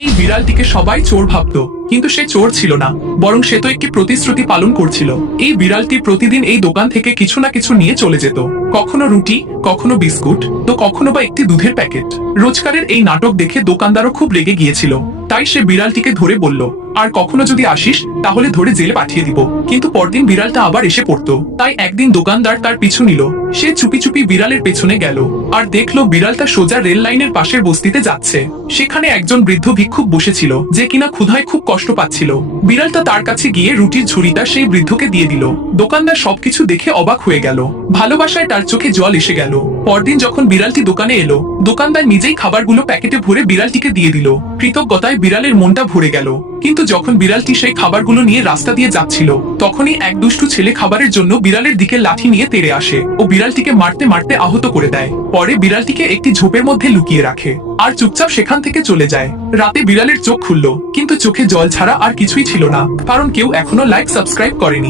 এই বিড়ালটিকে সবাই চোর ভাবতো, কিন্তু সে চোর ছিল না, বরং সে তো একটি প্রতিশ্রুতি পালন করছিল। এই বিড়ালটি প্রতিদিন এই দোকান থেকে কিছু না কিছু নিয়ে চলে যেত, কখনো রুটি, কখনো বিস্কুট, তো কখনো বা একটি দুধের প্যাকেট। রোজকারের এই নাটক দেখে দোকানদারও খুব রেগে গিয়েছিল, তাই সে বিড়ালটিকে ধরে বলল, আর কখনো যদি আসিস তাহলে ধরে জেলে পাঠিয়ে দিব। কিন্তু পরদিন বিড়ালটা আবার এসে পড়তো, তাই একদিন দোকানদার তার পিছু নিল। সে চুপি চুপি বিড়ালের পেছনে গেল আর দেখলো বিড়ালটা সোজা রেল লাইনের পাশের বস্তিতে যাচ্ছে। সেখানে একজন বৃদ্ধ ভিক্ষুক বসেছিল, যে কিনা ক্ষুধায় খুব কষ্ট পাচ্ছিল। বিড়ালটা তার কাছে গিয়ে রুটির ঝুড়িটা সেই বৃদ্ধকে দিয়ে দিল। দোকানদার সবকিছু দেখে অবাক হয়ে গেল, ভালোবাসায় তার চোখে জল এসে গেল। পরদিন যখন বিড়ালটি দোকানে এলো, দোকানদার নিজেই খাবারগুলো প্যাকেটে ভরে বিড়ালটিকে দিয়ে দিল। কৃতজ্ঞতায় বিড়ালের মনটা ভরে গেল। কিন্তু যখন বিড়ালটি সেই খাবারগুলো নিয়ে রাস্তা দিয়ে যাচ্ছিল, তখনই এক দুষ্টু ছেলে খাবারের জন্য বিড়ালের দিকে লাঠি নিয়ে তেড়ে আসে ও বিড়ালটিকে মারতে মারতে আহত করে দেয়। পরে বিড়ালটিকে একটি ঝোপের মধ্যে লুকিয়ে রাখে আর চুপচাপ সেখান থেকে চলে যায়। রাতে বিড়ালের চোখ খুলল, কিন্তু চোখে জল ছাড়া আর কিছুই ছিল না, কারণ কেউ এখনো লাইক সাবস্ক্রাইব করেনি।